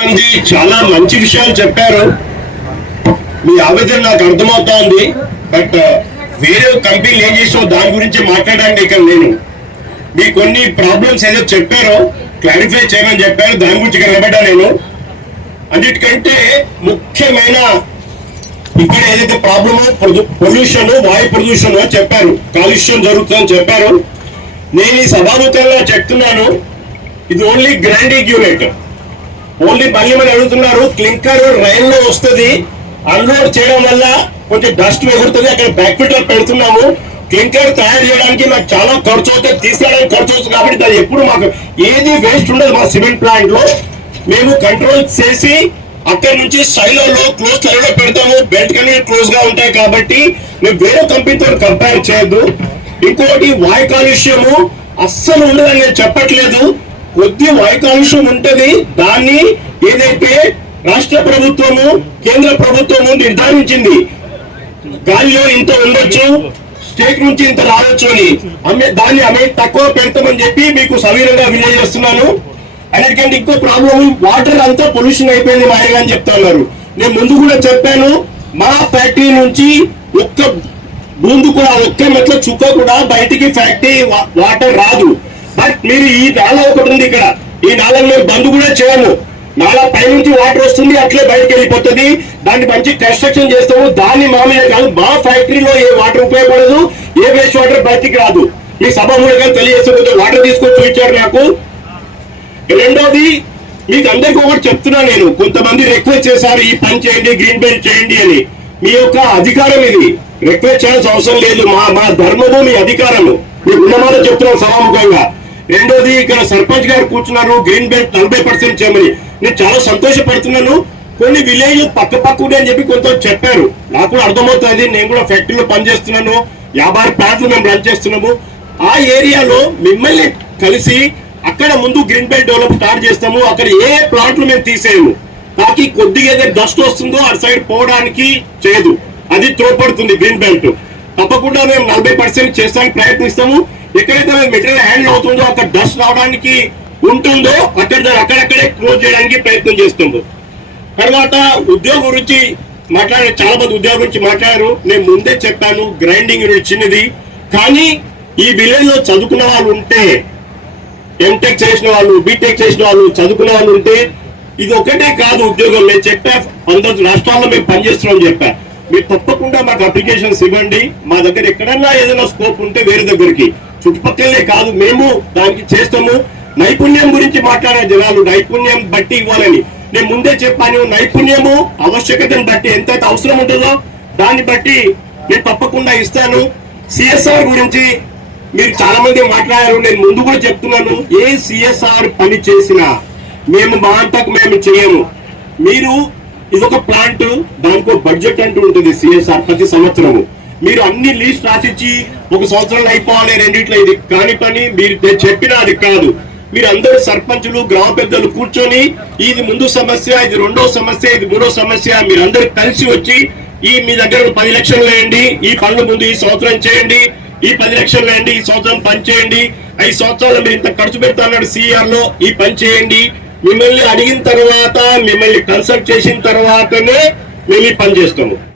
మంది చాలా మంచి విషయాలు చెప్పారు. మీ ఆవేదన నాకు అర్థమవుతా ఉంది. బట్ వేరే కంపెనీలు ఏం చేసావు దాని గురించి మాట్లాడడానికి ఇక్కడ నేను మీ కొన్ని ప్రాబ్లమ్స్ ఏదో చెప్పారో క్లారిఫై చేయమని చెప్పారు. దాని గురించి ఇక్కడ నిలబడ్డా నేను. అన్నిటికంటే ముఖ్యమైన ఇక్కడ ఏదైతే ప్రాబ్లమో పొల్యూషన్, వాయు ప్రదూషణ చెప్పారు, కాలుష్యం జరుగుతుందని చెప్పారు. నేను ఈ సభాముఖంగా చెప్తున్నాను, ఇది ఓన్లీ గ్రైండింగ్ యూనిట్. ఓన్లీ మళ్ళీ మరి అడుగుతున్నారు, క్లింకర్ రైల్లో వస్తుంది, అన్లోడ్ చేయడం వల్ల కొంచెం డస్ట్ ఎగురుతుంది, అక్కడ బ్యాక్ ఫిల్టర్ పెడుతున్నాము. క్లింకర్ తయారు చేయడానికి మాకు చాలా ఖర్చు అవుతుంది, తీసుకురావడానికి ఖర్చు అవుతుంది. కాబట్టి దాని ఎప్పుడు మాకు ఏది వేస్ట్ ఉండదు. మా సిమెంట్ ప్లాంట్ లో మేము కంట్రోల్ చేసి అక్కడి నుంచి సైలోలో క్లోజ్ సైలో పెడతాము. బెల్ట్ కన్నీ క్లోజ్ గా ఉంటాయి కాబట్టి మేము వేరే కంపెనీతో కంపేర్ చేయొద్దు. ఇంకోటి వాయు కాలుష్యము అస్సలు ఉండదని నేను చెప్పట్లేదు. కొద్ది వాయు కాలుష్యం ఉంటది. దాన్ని ఏదైతే రాష్ట్ర ప్రభుత్వము, కేంద్ర ప్రభుత్వము నిర్ధారించింది, గాలిలో ఇంత ఉండొచ్చు, స్టేట్ నుంచి ఇంత రావచ్చు అని దాన్ని తక్కువ పెడతామని చెప్పి మీకు సవీరంగా వినియోగిస్తున్నాను. అన్నిటికంటే ఇంకో ప్రాబ్లం, వాటర్ అంతా పొల్యూషన్ అయిపోయింది మాయగా అని చెప్తా ఉన్నారు. నేను ముందు కూడా చెప్పాను, మా ఫ్యాక్టరీ నుంచి ఒక్క బూందు కూడా, ఒక్క మెట్ల చుక్క కూడా బయటికి ఫ్యాక్టరీ వాటర్ రాదు. బట్ మీరు ఈ నాల ఒకటి ఉంది ఇక్కడ, ఈ నాలను మేము బంద్ కూడా చేయము. నాలా పై నుంచి వాటర్ వస్తుంది, అట్లే బయటకు వెళ్ళిపోతుంది. దాన్ని మంచి కన్స్ట్రక్షన్ చేస్తాము. దాన్ని మామూలుగా కాదు, మా ఫ్యాక్టరీలో ఏ వాటర్ ఉపయోగపడదు, ఏ వేస్ట్ వాటర్ బయటికి రాదు. మీ సభ మూలంగా తెలియజేస్తే వాటర్ తీసుకొని చూపించారు నాకు. రెండోది, మీకు అందరికీ ఒకటి చెప్తున్నా నేను, కొంతమంది రిక్వెస్ట్ చేశారు ఈ పని చేయండి, గ్రీన్ బెల్ట్ చేయండి అని. మీ యొక్క అధికారం ఇది, రిక్వెస్ట్ చేయాల్సిన అవసరం లేదు. మా ధర్మము, మీ అధికారము, మీ ఉన్నమాట చెప్తున్నాం సభాముఖంగా. రెండోది, ఇక్కడ సర్పంచ్ గారు కూర్చున్నారు గ్రీన్ బెల్ట్ 40% చేయమని. నేను చాలా సంతోషపడుతున్నాను. కొన్ని విలేజ్ పక్క అని చెప్పి కొంత చెప్పారు, నాకు కూడా అర్థమవుతుంది. నేను కూడా ఫ్యాక్టరీలో పనిచేస్తున్నాను, 56 ప్లాంట్లు మేము రన్ చేస్తున్నాము. ఆ ఏరియాలో మిమ్మల్ని కలిసి అక్కడ ముందు గ్రీన్ బెల్ట్ డెవలప్ స్టార్ట్ చేస్తాము. అక్కడ ఏ ప్లాంట్లు మేము తీసేయము, తాకి కొద్దిగా ఏదైతే డస్ట్ వస్తుందో అటు సైడ్ పోవడానికి చేయదు, అది తోడ్పడుతుంది గ్రీన్ బెల్ట్. తప్పకుండా మేము 40% చేస్తానికి ప్రయత్నిస్తాము. ఎక్కడైతే మెటీరియల్ హ్యాండిల్ అవుతుందో, అక్కడ డస్ట్ రావడానికి ఉంటుందో అక్కడక్కడే క్లోజ్ చేయడానికి ప్రయత్నం చేస్తుందో. తర్వాత ఉద్యోగం గురించి మాట్లాడారు, చాలా మంది ఉద్యోగం గురించి మాట్లాడారు. నేను ముందే చెప్పాను, గ్రైండింగ్ యూనిట్ చిన్నది, కానీ ఈ విలేజ్ లో చదువుకున్న వాళ్ళు ఉంటే, ఎంటెక్ చేసిన వాళ్ళు, బీటెక్ చేసిన వాళ్ళు, చదువుకున్న వాళ్ళు ఉంటే, ఇది ఒకటే కాదు ఉద్యోగం. నేను చెప్పా, 100 రాష్ట్రాల్లో మేము పనిచేస్తున్నాం చెప్పా. మీరు తప్పకుండా మాకు అప్లికేషన్స్ ఇవ్వండి. మా దగ్గర ఎక్కడన్నా ఏదైనా స్కోప్ ఉంటే వేరే దగ్గరికి, చుట్టుపక్కలనే కాదు, మేము దానికి చేస్తాము. నైపుణ్యం గురించి మాట్లాడే జనాలు, నైపుణ్యం బట్టి ఇవ్వాలని నేను ముందే చెప్పాను. నైపుణ్యము ఆవశ్యకతను బట్టి ఎంతైతే అవసరం ఉంటుందో దాన్ని బట్టి నేను తప్పకుండా ఇస్తాను. సిఎస్ఆర్ గురించి మీరు చాలా మంది మాట్లాడారు. నేను ముందు కూడా చెప్తున్నాను, ఏ సిఎస్ఆర్ పని చేసినా మేము మా అంతకు మేము చేయము. మీరు ఇదొక ప్లాంట్, దానికో బడ్జెట్ అంటూ ఉంటుంది సిఎస్ఆర్ ప్రతి సంవత్సరము. మీరు అన్ని లీస్ట్ రాసిచ్చి 1 సంవత్సరంలో అయిపోవాలి, రెండిట్లో ఇది కాని పని. మీరు చెప్పినా అది కాదు. మీరు అందరూ సర్పంచులు, గ్రామ పెద్దలు కూర్చొని, ఇది ముందు సమస్య, ఇది రెండో సమస్య, ఇది మూడో సమస్య, మీరందరూ కలిసి వచ్చి మీ దగ్గర 10 లక్షలు వేయండి, ఈ పనులు ముందు ఈ సంవత్సరం చేయండి, ఈ 10 లక్షలు వేయండి, ఈ సంవత్సరం పని చేయండి, 5 సంవత్సరాలు మీరు ఇంత ఖర్చు పెడతా అన్నాడు సిఆర్ లో, ఈ పని చేయండి. మిమ్మల్ని అడిగిన తర్వాత, మిమ్మల్ని కన్సల్ట్ చేసిన తర్వాతనే మేము ఈ పని చేస్తాము.